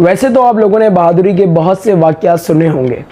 वैसे तो आप लोगों ने बहादुरी के बहुत से वाक़यात सुने होंगे,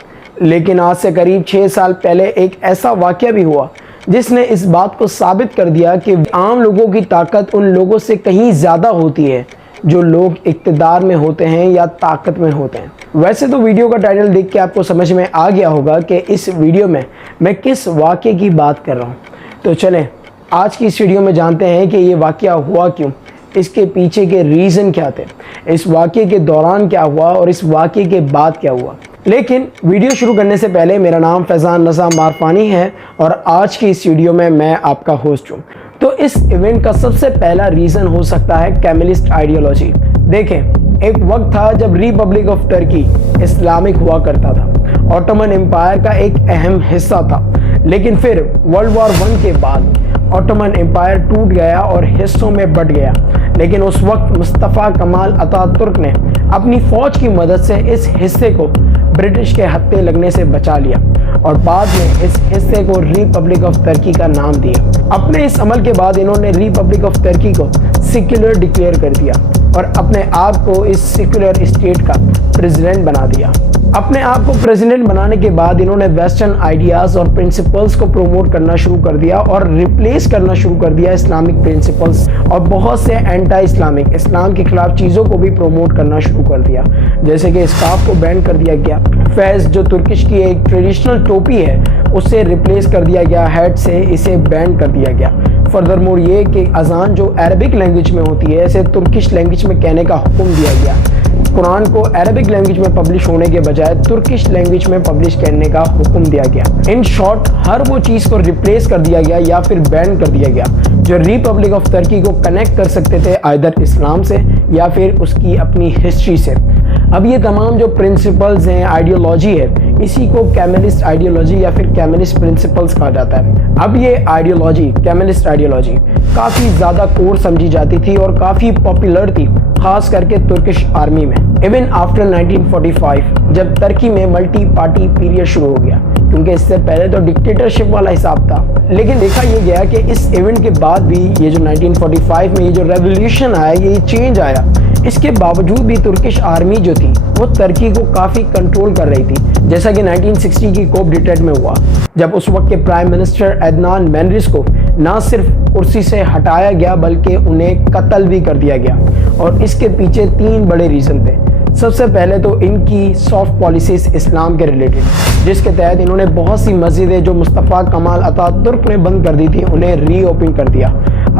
लेकिन आज से करीब 6 साल पहले एक ऐसा वाक़या भी हुआ जिसने इस बात को साबित कर दिया कि आम लोगों की ताकत उन लोगों से कहीं ज़्यादा होती है जो लोग इक़्तिदार में होते हैं या ताकत में होते हैं। वैसे तो वीडियो का टाइटल देख के आपको समझ में आ गया होगा कि इस वीडियो में मैं किस वाक़ये की बात कर रहा हूँ। तो चलें आज की इस वीडियो में जानते हैं कि ये वाक़या हुआ क्यों, इसके पीछे के रीज़न क्या थे, इस वाक़ये के दौरान क्या हुआ और इस वाक़ये के बाद क्या हुआ। लेकिन वीडियो शुरू करने से पहले मेरा नाम फैज़ान रज़ा मारफानी है और आज की इस वीडियो में मैं आपका होस्ट हूँ। तो इस इवेंट का सबसे पहला रीज़न हो सकता है कैमलिस्ट आइडियोलॉजी। देखें, एक वक्त था जब रिपब्लिक ऑफ टर्की इस्लामिक हुआ करता था, ऑटोमन एम्पायर का एक अहम हिस्सा था। लेकिन फिर वर्ल्ड वॉर 1 के बाद ऑटोमन एम्पायर टूट गया और हिस्सों में बंट गया। लेकिन उस वक्त मुस्तफ़ा कमाल अतातुर्क ने अपनी फ़ौज की मदद से इस हिस्से को ब्रिटिश के हत्थे लगने से बचा लिया और बाद में इस हिस्से को रिपब्लिक ऑफ टर्की का नाम दिया। अपने इस अमल के बाद इन्होंने रिपब्लिक ऑफ टर्की को सेक्युलर डिक्लेयर कर दिया और अपने आप को इस सेक्युलर स्टेट का प्रेसिडेंट बना दिया। अपने आप को प्रेसिडेंट बनाने के बाद इन्होंने वेस्टर्न आइडियाज़ और प्रिंसिपल्स को प्रमोट करना शुरू कर दिया और रिप्लेस करना शुरू कर दिया इस्लामिक प्रिंसिपल्स और बहुत से एंटी इस्लामिक, इस्लाम के खिलाफ चीज़ों को भी प्रमोट करना शुरू कर दिया। जैसे कि स्कार्फ को बैन कर दिया गया, फैज़ जो तुर्किश की एक ट्रेडिशनल टोपी है उससे रिप्लेस कर दिया गया, हेड से इसे बैन कर दिया गया। फर्दरमोर ये कि अजान जो अरबिक लैंग्वेज में होती है इसे तुर्किश लैंग्वेज में कहने का हुक्म दिया गया। कुरान को अरबिक लैंग्वेज में पब्लिश होने के बजाय तुर्किश लैंग्वेज में पब्लिश करने का हुक्म दिया गया। इन शॉर्ट हर वो चीज़ को रिप्लेस कर दिया गया या फिर बैन कर दिया गया जो रिपब्लिक ऑफ टर्की को कनेक्ट कर सकते थे आइदर इस्लाम से या फिर उसकी अपनी हिस्ट्री से। अब ये तमाम जो प्रिंसिपल्स हैं, आइडियोलॉजी है, इसी को कैमलिस्ट आइडियोलॉजी या फिर कैमलिस्ट प्रिंसिपल्स कहा जाता है। अब ये आइडियोलॉजी, कैमलिस्ट आइडियोलॉजी काफ़ी ज़्यादा कोर समझी जाती थी और काफ़ी पॉपुलर थी, खास करके तुर्किश आर्मी में। इवन आफ्टर 1945 जब टर्की में मल्टी पार्टी पीरियड शुरू हो गया, क्योंकि इससे पहले तो डिक्टेटरशिप वाला हिसाब था। लेकिन देखा ये गया कि इस इवेंट के बाद भी ये जो 1945 में ये जो रेवोल्यूशन आया, ये चेंज आया, इसके बावजूद भी तुर्किश आर्मी जो थी वो टर्की को काफ़ी कंट्रोल कर रही थी। जैसा कि 1960 की कोप डिटेट में हुआ, जब उस वक्त के प्राइम मिनिस्टर एदनान मेंडिस को ना सिर्फ कुर्सी से हटाया गया बल्कि उन्हें कत्ल भी कर दिया गया। और इसके पीछे 3 बड़े रीज़न थे। सबसे पहले तो इनकी सॉफ्ट पॉलिसीज़ इस्लाम के रिलेटेड, जिसके तहत इन्होंने बहुत सी मस्जिदें जो मुस्तफ़ा कमाल अतातुर्क ने बंद कर दी थी उन्हें रीओपन कर दिया।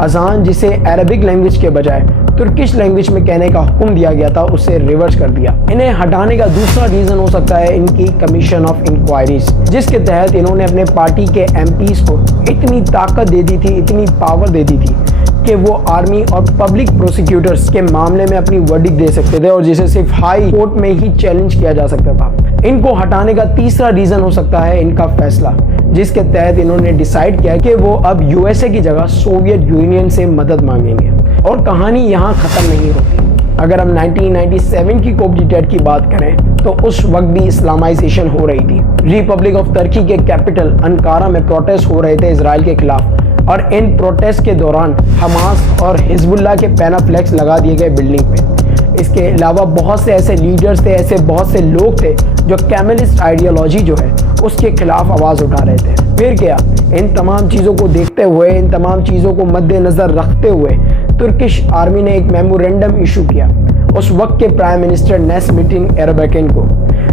अजान जिसे अरबिक लैंग्वेज के बजाय तुर्किश लैंग्वेज में कहने का हुक्म दिया गया था उसे रिवर्स कर दिया। इन्हें हटाने का दूसरा रीज़न हो सकता है इनकी कमीशन ऑफ इंक्वायरीज, जिसके तहत इन्होंने अपने पार्टी के एमपीज़ को इतनी ताकत दे दी थी, इतनी पावर दे दी थी कि वो आर्मी और पब्लिक प्रोसिक्यूटर्स के मामले में अपनी वर्डिक्ट दे सकते थे और जिसे सिर्फ हाई कोर्ट में ही चैलेंज किया जा सकता था। इनको हटाने का तीसरा रीज़न हो सकता है इनका फैसला, जिसके तहत इन्होंने डिसाइड किया कि वो अब यूएसए की जगह सोवियत यूनियन से मदद मांगेंगे। और कहानी यहाँ ख़त्म नहीं होती। अगर हम 1997 की कोप डिटेट की बात करें तो उस वक्त भी इस्लामाइजेशन हो रही थी। रिपब्लिक ऑफ टर्की के कैपिटल अंकारा में प्रोटेस्ट हो रहे थे इजराइल के खिलाफ और इन प्रोटेस्ट के दौरान हमास और हिजबुल्लाह के पैनाफ्लेक्स लगा दिए गए बिल्डिंग पे। इसके अलावा बहुत से ऐसे लीडर्स थे, ऐसे बहुत से लोग थे जो कैमलिस्ट आइडियोलॉजी जो है उसके खिलाफ आवाज़ उठा रहे थे। फिर क्या, इन तमाम चीज़ों को देखते हुए, इन तमाम चीज़ों को मद्देनज़र रखते हुए तुर्किश आर्मी ने एक मेमोरेंडम इशू किया उस वक्त के प्राइम मिनिस्टर नेस्मिटिन एरबेकिन को,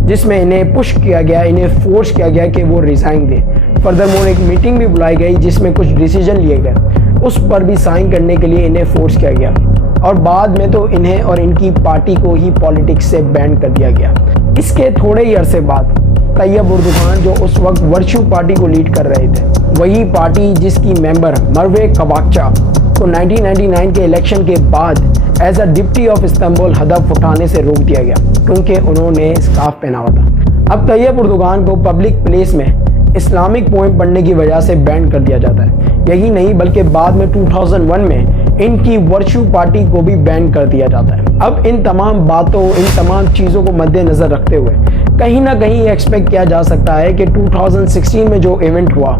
जिसमें इन्हें पुश किया गया, इन्हें फोर्स किया गया कि वो रिज़ाइन दें। फर्दरमोर एक मीटिंग भी बुलाई गई जिसमें कुछ डिसीजन लिए गए, उस पर भी साइन करने के लिए इन्हें फोर्स किया गया और बाद में तो इन्हें और इनकी पार्टी को ही पॉलिटिक्स से बैन कर दिया गया। इसके थोड़े ही अरसे बाद तैयब उर्दुगान जो उस वक्त वर्चू पार्टी को लीड कर रहे थे, वही पार्टी जिसकी मेंबर मरवे कबाकचा को 1999 के इलेक्शन के बाद as a deputy of Istanbul हदफ उठाने से रोक दिया गया क्योंकि उन्होंने स्कार्फ पहना हुआ था। अब तैयब उर्दुगान को पब्लिक प्लेस में इस्लामिक पोएम पढ़ने की वजह से बैन कर दिया जाता है। यही नहीं बल्कि बाद में 2001 में इनकी वर्चू पार्टी को भी बैन कर दिया जाता है। अब इन तमाम बातों, इन तमाम चीज़ों को मद्देनज़र रखते हुए कहीं ना कहीं एक्सपेक्ट किया जा सकता है कि 2016 में जो इवेंट हुआ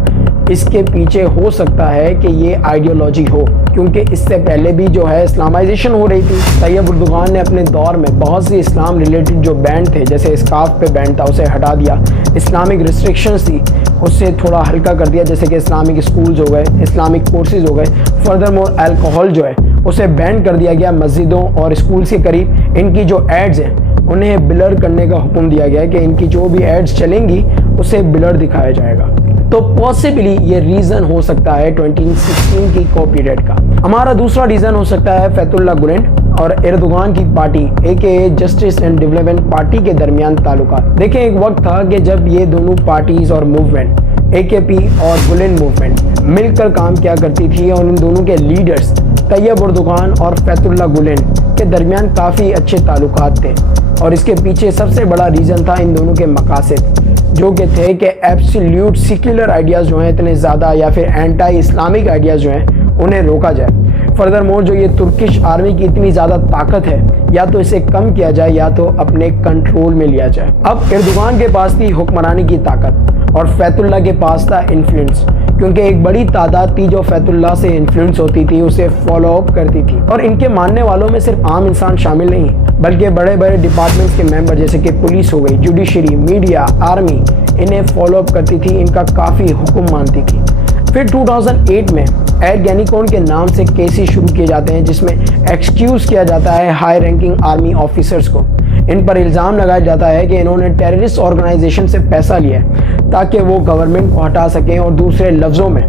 इसके पीछे हो सकता है कि ये आइडियोलॉजी हो, क्योंकि इससे पहले भी जो है इस्लामाइजेशन हो रही थी। तैयब उर्दुगान ने अपने दौर में बहुत सी इस्लाम रिलेटेड जो बैंड थे, जैसे स्कार्फ पे बैंड था उसे हटा दिया, इस्लामिक रिस्ट्रिक्शंस थी उससे थोड़ा हल्का कर दिया, जैसे कि इस्लामिक स्कूल्स हो गए, इस्लामिक कोर्सेज हो गए। फर्दरमोर अल्कोहल जो है उसे बैन कर दिया गया मस्जिदों और स्कूल्स के करीब। इनकी जो एड्स हैं उन्हें ब्लर करने का हुक्म दिया गया है कि इनकी जो भी एड्स चलेंगी उसे ब्लर दिखाया जाएगा। तो पॉसिबली ये रीज़न हो सकता है 2016 की कॉपीराइट का। हमारा दूसरा रीज़न हो सकता है फैतुल्लाह गुलेन और एर्दोगान की party AKA justice and development party के दरमियान ताल्लुकात। देखें, एक वक्त था कि जब ये दोनों पार्टीज और मूवमेंट AKP और गुलेन मूवमेंट मिलकर काम किया करती थी और इन दोनों के लीडर्स तैयब उर्दुगान और फैतुल्लाह गुलेन के दरमियान काफ़ी अच्छे ताल्लुकात थे। और इसके पीछे सबसे बड़ा रीज़न था इन दोनों के मकासद, जो कि थे कि एब्सोल्यूट सेक्युलर आइडियाज़ जो हैं इतने ज़्यादा या फिर एंटी इस्लामिक आइडियाज़ जो हैं उन्हें रोका जाए। फर्दरमोर जो ये तुर्किश आर्मी की इतनी ज़्यादा ताकत है, या तो इसे कम किया जाए या तो अपने कंट्रोल में लिया जाए। अब एर्दोगान के पास थी हुक्मरानी की ताकत और फैतुल्लाह के पास था इन्फ्लुएंस, क्योंकि एक बड़ी तादाद थी जो फैतुल्लाह से इन्फ्लुएंस होती थी, उसे फॉलो अप करती थी। और इनके मानने वालों में सिर्फ आम इंसान शामिल नहीं, बल्कि बड़े बड़े डिपार्टमेंट्स के मेंबर जैसे कि पुलिस हो गई, जुडिशरी, मीडिया, आर्मी इन्हें फॉलो अप करती थी, इनका काफ़ी हुक्म मानती थी। फिर 2008 में एर्गेनिकॉन के नाम से केसेस शुरू किए जाते हैं, जिसमें एक्सक्यूज़ किया जाता है हाई रैंकिंग आर्मी ऑफिसर्स को। इन पर इल्ज़ाम लगाया जाता है कि इन्होंने टेररिस्ट ऑर्गेनाइजेशन से पैसा लिया है ताकि वो गवर्नमेंट को हटा सकें और दूसरे लफ्ज़ों में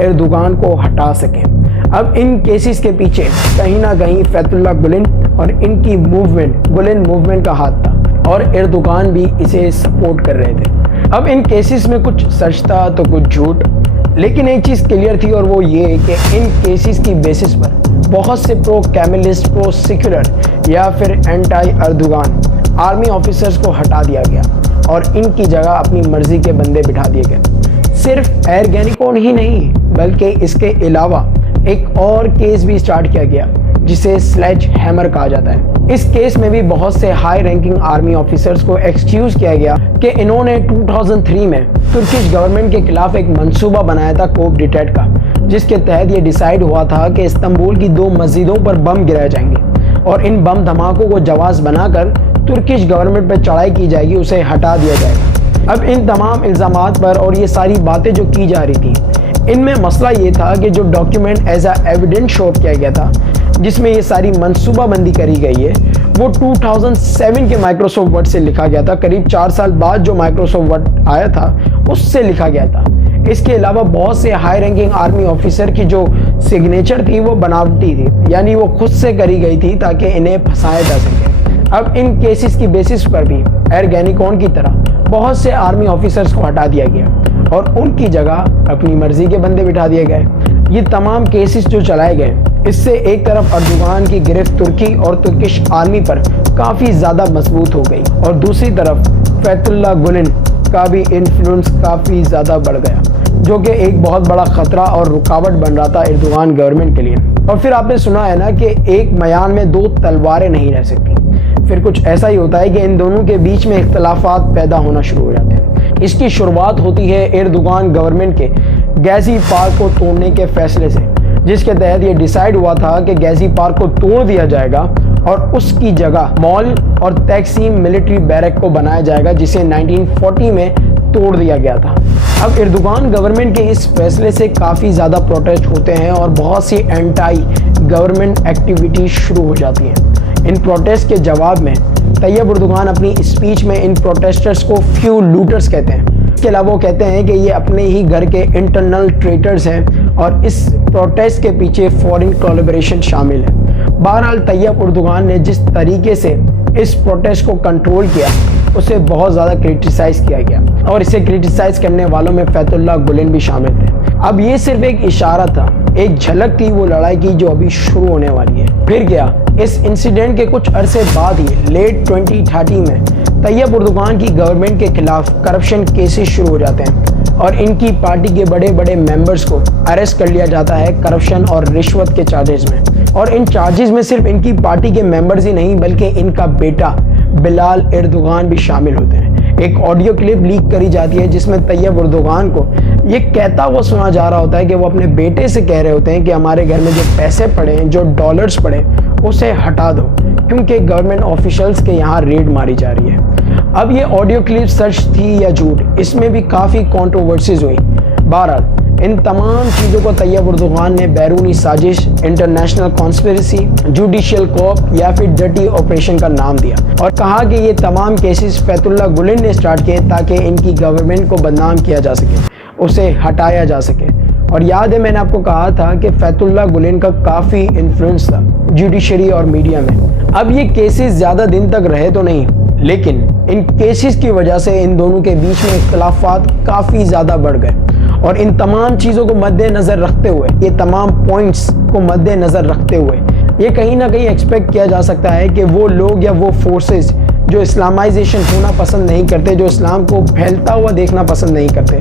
एर्दोगान को हटा सकें। अब इन केसेस के पीछे कहीं ना कहीं फैतुल्लाह गुलेन और इनकी मूवमेंट गुलेन मूवमेंट का हाथ था और एर्दोगान भी इसे सपोर्ट कर रहे थे। अब इन केसेस में कुछ सच था तो कुछ झूठ, लेकिन एक चीज़ क्लियर थी और वो ये कि इन केसेस की बेसिस पर बहुत से प्रो कैमलिस्ट, प्रो सेक्युलर या फिर एंटी एर्दोगान आर्मी ऑफिसर्स को हटा दिया गया और इनकी जगह अपनी मर्जी के बंदे बिठा दिए गए। सिर्फ एर्गेनिकॉन ही नहीं, बल्कि इसके अलावा एक और केस भी स्टार्ट किया गया जिसे स्लेज हैमर कहा जाता है। इस केस में भी बहुत से हाई रैंकिंग आर्मी ऑफिसर्स को एक्सक्यूज किया गया कि इन्होंने 2003 में तुर्किश गवर्नमेंट के खिलाफ एक मंसूबा बनाया था कोप डिटेट का, जिसके तहत ये डिसाइड हुआ था कि इस्तांबुल की 2 मस्जिदों पर बम गिराए जाएंगे और इन बम धमाकों को जवाज बनाकर तुर्किश गवर्नमेंट पर चढ़ाई की जाएगी, उसे हटा दिया जाएगा। अब इन तमाम इल्ज़ामात पर और ये सारी बातें जो की जा रही थी, इनमें मसला ये था कि जो document as a evidence show किया गया था, जिसमें ये सारी मंसूबाबंदी करी गई है, वो 2007 के माइक्रोसॉफ्ट वर्ड से लिखा गया था। करीब 4 साल बाद जो माइक्रोसॉफ्ट वर्ड आया था उससे लिखा गया था। इसके अलावा बहुत से हाई रैंकिंग आर्मी ऑफिसर की जो सिग्नेचर थी वो बनावटी थी, यानी वो खुद से करी गई थी ताकि इन्हें फंसाया जा सके। अब इन केसेस की बेसिस पर भी एर्गेनिकॉन की तरह बहुत से आर्मी ऑफिसर्स को हटा दिया गया और उनकी जगह अपनी मर्जी के बंदे बिठा दिए गए। ये तमाम केसेस जो चलाए गए, इससे एक तरफ एर्दोगान की गिरफ्त तुर्की और तुर्किश आर्मी पर काफ़ी ज़्यादा मजबूत हो गई और दूसरी तरफ फैतुल्लाह गुलेन का भी इन्फ्लुएंस काफ़ी ज़्यादा बढ़ गया, जो कि एक बहुत बड़ा ख़तरा और रुकावट बन रहा था एर्दोगान गवर्नमेंट के लिए। और फिर आपने सुना है ना कि एक मयान में 2 तलवारें नहीं रह सकती। फिर कुछ ऐसा ही होता है कि इन दोनों के बीच में इख्तलाफात पैदा होना शुरू हो जाते हैं। इसकी शुरुआत होती है एर्दोगान गवर्नमेंट के गैजी पार्क को तोड़ने के फैसले से, जिसके तहत ये डिसाइड हुआ था कि गैजी पार्क को तोड़ दिया जाएगा और उसकी जगह मॉल और तकसीम मिलिट्री बैरक को बनाया जाएगा, जिसे 1940 में तोड़ दिया गया था। अब एर्दोगान गवर्नमेंट के इस फैसले से काफ़ी ज़्यादा प्रोटेस्ट होते हैं और बहुत सी एंटी गवर्नमेंट एक्टिविटीज शुरू हो जाती हैं। इन प्रोटेस्ट के जवाब में तैयब उर्दुगान अपनी स्पीच में इन प्रोटेस्टर्स को फ्यू लूटर्स कहते हैं। इसके अलावा वो कहते हैं कि ये अपने ही घर के इंटरनल ट्रेटर्स हैं और इस प्रोटेस्ट के पीछे फॉरेन कोलैबोरेशन शामिल है। बहरहाल तैयब उर्दुगान ने जिस तरीके से इस प्रोटेस्ट को कंट्रोल किया, उसे बहुत ज़्यादा क्रिटिसाइज़ किया गया और इसे क्रिटिसाइज़ करने वालों में फैतुल्लाह गुलेन भी शामिल थे। अब ये सिर्फ एक इशारा था, एक झलक थी वो लड़ाई की जो अभी शुरू होने वाली है। फिर क्या, इस इंसिडेंट के कुछ अरसे बाद ही लेट 2030 में तैयब उर्दुगान की गवर्नमेंट के खिलाफ करप्शन केसेस शुरू हो जाते हैं और इनकी पार्टी के बड़े बड़े मेंबर्स को अरेस्ट कर लिया जाता है करप्शन और रिश्वत के चार्जेस में। और इन चार्जेस में सिर्फ इनकी पार्टी के मेंबर्स ही नहीं, बल्कि इनका बेटा बिलाल एर्दोगान भी शामिल होते हैं। एक ऑडियो क्लिप लीक करी जाती है जिसमें तैयब एर्दोगान को ये कहता हुआ सुना जा रहा होता है कि वो अपने बेटे से कह रहे होते हैं कि हमारे घर में जो पैसे पड़े हैं, जो डॉलर्स पड़े, उसे हटा दो क्योंकि गवर्नमेंट ऑफिशियल्स के यहाँ रेड मारी जा रही है। अब ये ऑडियो क्लिप सच थी या झूठ, इसमें भी काफ़ी कंट्रोवर्सीज हुई। बहरहाल इन तमाम चीज़ों को तैयब एर्दोगान ने बैरूनी साजिश, इंटरनेशनल कॉन्स्पिरेसी, जुडिशियल कॉप या फिर डर्टी ऑपरेशन का नाम दिया और कहा कि ये तमाम केसेस फैतुल्लाह गुलेन ने स्टार्ट किए ताकि इनकी गवर्नमेंट को बदनाम किया जा सके, उसे हटाया जा सके। और याद है मैंने आपको कहा था कि फैतुल्लाह गुलेन का काफ़ी इन्फ्लुएंस था जुडिशरी और मीडिया में। अब ये केसेस ज़्यादा दिन तक रहे तो नहीं, लेकिन इन केसेस की वजह से इन दोनों के बीच में इख्तलाफात काफ़ी ज़्यादा बढ़ गए। और इन तमाम चीज़ों को मद्देनज़र रखते हुए, ये तमाम पॉइंट्स को मद्देनज़र रखते हुए ये कहीं ना कहीं एक्सपेक्ट किया जा सकता है कि वो लोग या वो फोर्सेस जो इस्लामाइजेशन होना पसंद नहीं करते, जो इस्लाम को फैलता हुआ देखना पसंद नहीं करते,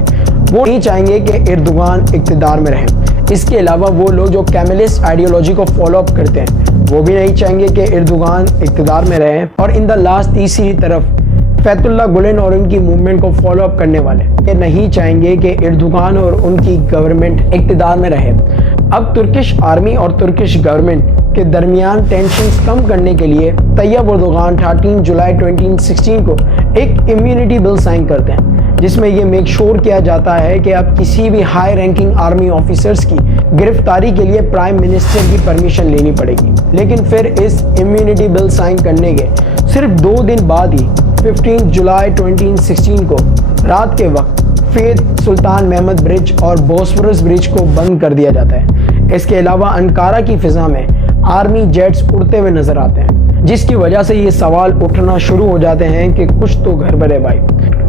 वो नहीं चाहेंगे कि एर्दोगान इक़्तिदार में रहें। इसके अलावा वो लोग जो कैमलिस्ट आइडियोलॉजी को फॉलो अप करते हैं वो भी नहीं चाहेंगे कि एर्दोगान इक़्तिदार में रहें। और इन द लास्ट तीसरी तरफ फैतुल्लाह गुलेन और उनकी मूवमेंट को फॉलो अप करने वाले ये नहीं चाहेंगे कि एर्दोगान और उनकी गवर्नमेंट इक़्तिदार में रहे। अब तुर्किश आर्मी और तुर्किश गवर्नमेंट के दरमियान टेंशन्स कम करने के लिए तैयब एर्दोगान 13 जुलाई 2016 को एक इम्यूनिटी बिल साइन करते हैं जिसमें ये मेक श्योर किया जाता है कि अब किसी भी हाई रैंकिंग आर्मी ऑफिसर्स की गिरफ्तारी के लिए प्राइम मिनिस्टर की परमिशन लेनी पड़ेगी। लेकिन फिर इस इम्यूनिटी बिल साइन करने के सिर्फ 2 दिन बाद ही 15 जुलाई 2016 को रात के वक्त फेद सुल्तान महमद ब्रिज और बोस्फोरस ब्रिज को बंद कर दिया जाता है। इसके अलावा अंकारा की फिजा में आर्मी जेट्स उड़ते हुए नजर आते हैं, जिसकी वजह से ये सवाल उठना शुरू हो जाते हैं कि कुछ तो गड़बड़ है भाई।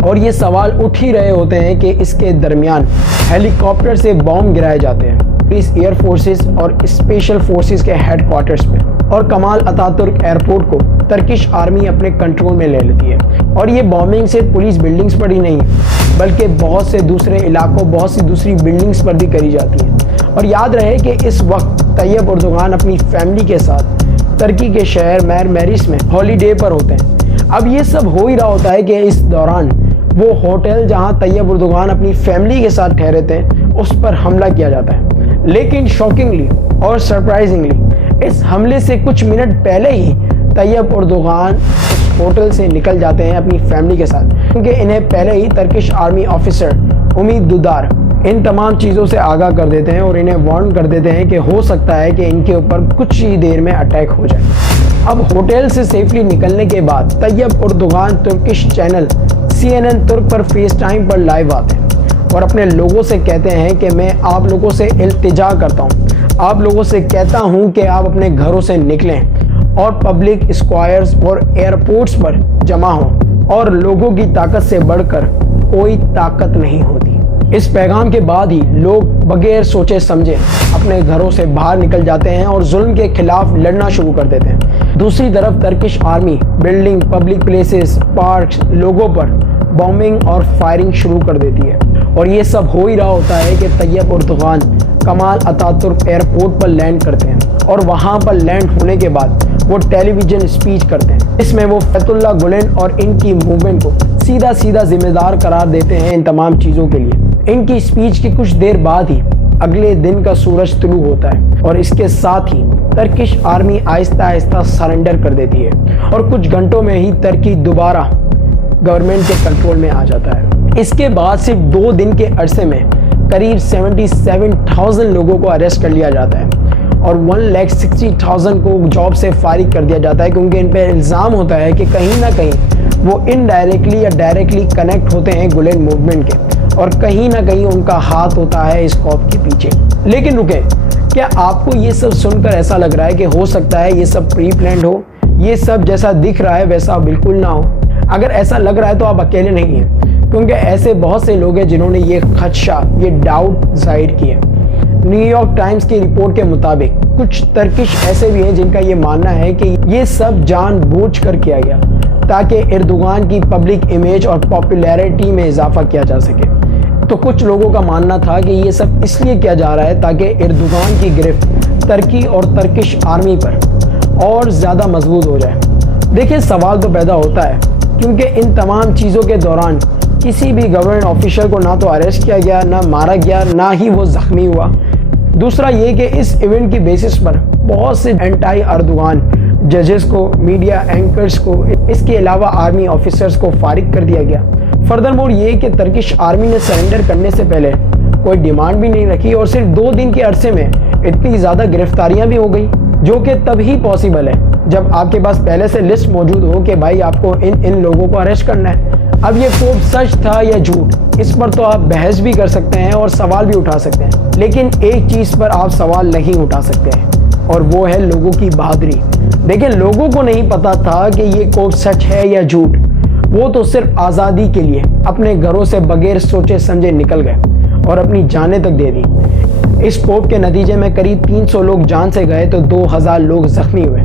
और ये सवाल उठ ही रहे होते हैं कि इसके दरमियान हेलीकॉप्टर से बॉम्ब गिराए जाते हैं पुलिस, एयर फोर्सेस और स्पेशल फोर्सेस के हेडक्वार्टर्स पे। और कमाल अतातुर्क एयरपोर्ट को तुर्किश आर्मी अपने कंट्रोल में ले लेती है। और ये बॉम्बिंग सिर्फ पुलिस बिल्डिंग्स पर ही नहीं बल्कि बहुत से दूसरे इलाकों, बहुत सी दूसरी बिल्डिंग्स पर भी करी जाती है। और याद रहे कि इस वक्त तैयब एर्दोगान अपनी फैमिली के साथ तुर्की के शहर मैरिस में हॉलीडे पर होते हैं। अब ये सब हो ही रहा होता है कि इस दौरान वो होटल जहां तैयब एर्दोगान अपनी फैमिली के साथ ठहरे थे उस पर हमला किया जाता है। लेकिन शॉकिंगली और सरप्राइजिंगली इस हमले से कुछ मिनट पहले ही तैयब एर्दोगान उस होटल से निकल जाते हैं अपनी फैमिली के साथ, क्योंकि इन्हें पहले ही तुर्किश आर्मी ऑफिसर उमीद दुदार इन तमाम चीज़ों से आगाह कर देते हैं और इन्हें वार्न कर देते हैं कि हो सकता है कि इनके ऊपर कुछ ही देर में अटैक हो जाए। अब होटल से सेफली निकलने के बाद Tayyip Erdogan Turkish channel CNN Turk पर फेस टाइम पर लाइव आते हैं और अपने लोगों से कहते हैं कि मैं आप लोगों से इल्तिजा करता हूँ, आप लोगों से कहता हूँ कि आप अपने घरों से निकलें और पब्लिक स्क्वायर्स और एयरपोर्ट्स पर जमा हों और लोगों की ताकत से बढ़कर कोई ताकत नहीं होती। इस पैगाम के बाद ही लोग बगैर सोचे समझे अपने घरों से बाहर निकल जाते हैं और जुल्म के खिलाफ लड़ना शुरू कर देते हैं। दूसरी तरफ Turkish army building, public places, parks, लोगों पर बॉम्बिंग और फायरिंग शुरू कर देती है। और ये सब हो ही रहा होता है कि Tayyip Erdogan Kemal Ataturk airport पर लैंड करते हैं और वहाँ पर लैंड होने के बाद वो टेलीविजन स्पीच करते हैं। इसमें वो फैतुल्लाह गुलेन और इनकी मूवमेंट को सीधा सीधा जिम्मेदार करार देते हैं इन तमाम चीज़ों के लिए। इनकी स्पीच के कुछ देर बाद ही अगले दिन का सूरज तुलू होता है और इसके साथ ही Turkish army Aahista Aahista surrender कर देती है और कुछ घंटों में ही तुर्की दोबारा गवर्नमेंट के कंट्रोल में आ जाता है। इसके बाद सिर्फ 2 दिन के अरसे में करीब 77,000 लोगों को अरेस्ट कर लिया जाता है और 1,60,000 को जॉब से फारिग कर दिया जाता है, क्योंकि इन पर इल्ज़ाम होता है कि कहीं ना कहीं वो इनडायरेक्टली या डायरेक्टली कनेक्ट होते हैं गुलेन मूवमेंट के और कहीं ना कहीं उनका हाथ होता है इस कॉप के पीछे। लेकिन रुके, क्या आपको ये सब सुनकर ऐसा लग रहा है कि हो सकता है ये सब प्री प्लान्ड हो, ये सब जैसा दिख रहा है वैसा बिल्कुल ना हो? अगर ऐसा लग रहा है तो आप अकेले नहीं हैं, क्योंकि ऐसे बहुत से लोग हैं जिन्होंने ये खदशा, ये डाउट जाहिर किए। न्यूयॉर्क टाइम्स की रिपोर्ट के मुताबिक कुछ तुर्किश ऐसे भी हैं जिनका ये मानना है कि ये सब जानबूझकर किया गया ताकि एर्दोगान की पब्लिक इमेज और पॉपुलैरिटी में इजाफा किया जा सके। तो कुछ लोगों का मानना था कि ये सब इसलिए किया जा रहा है ताकि एर्दोगान की गिरफ्त तुर्की और तुर्किश आर्मी पर और ज़्यादा मजबूत हो जाए। देखिए, सवाल तो पैदा होता है क्योंकि इन तमाम चीज़ों के दौरान किसी भी गवर्नमेंट ऑफिशियल को ना तो अरेस्ट किया गया, ना मारा गया, ना ही वो ज़ख्मी हुआ। दूसरा ये कि इस इवेंट की बेसिस पर बहुत से एंटी अर्दोगान जजेस को, मीडिया एंकर्स को, इसके अलावा आर्मी ऑफिसर्स को फारिग कर दिया गया। फर्दरमोर ये कि तुर्किश आर्मी ने सरेंडर करने से पहले कोई डिमांड भी नहीं रखी और सिर्फ 2 दिन के अरसे में इतनी ज़्यादा गिरफ्तारियां भी हो गई, जो कि तभी पॉसिबल है जब आपके पास पहले से लिस्ट मौजूद हो कि भाई आपको इन लोगों को अरेस्ट करना है। अब ये कोप सच था या झूठ, इस पर तो आप बहस भी कर सकते हैं और सवाल भी उठा सकते हैं, लेकिन एक चीज़ पर आप सवाल नहीं उठा सकते हैं और वो है लोगों की बहादुरी। देखिए, लोगों को नहीं पता था कि ये कोप सच है या झूठ, वो तो सिर्फ आज़ादी के लिए अपने घरों से बगैर सोचे समझे निकल गए और अपनी जानें तक दे दी। इस कोप के नतीजे में करीब 300 लोग जान से गए तो 2000 लोग जख्मी हुए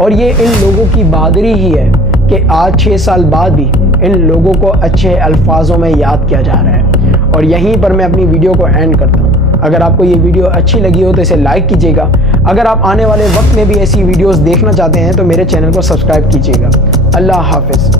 और ये इन लोगों की बहादुरी ही है कि आज 6 साल बाद भी इन लोगों को अच्छे अल्फाजों में याद किया जा रहा है। और यहीं पर मैं अपनी वीडियो को एंड करता हूँ। अगर आपको ये वीडियो अच्छी लगी हो तो इसे लाइक कीजिएगा। अगर आप आने वाले वक्त में भी ऐसी वीडियोस देखना चाहते हैं तो मेरे चैनल को सब्सक्राइब कीजिएगा। अल्लाह हाफिज़।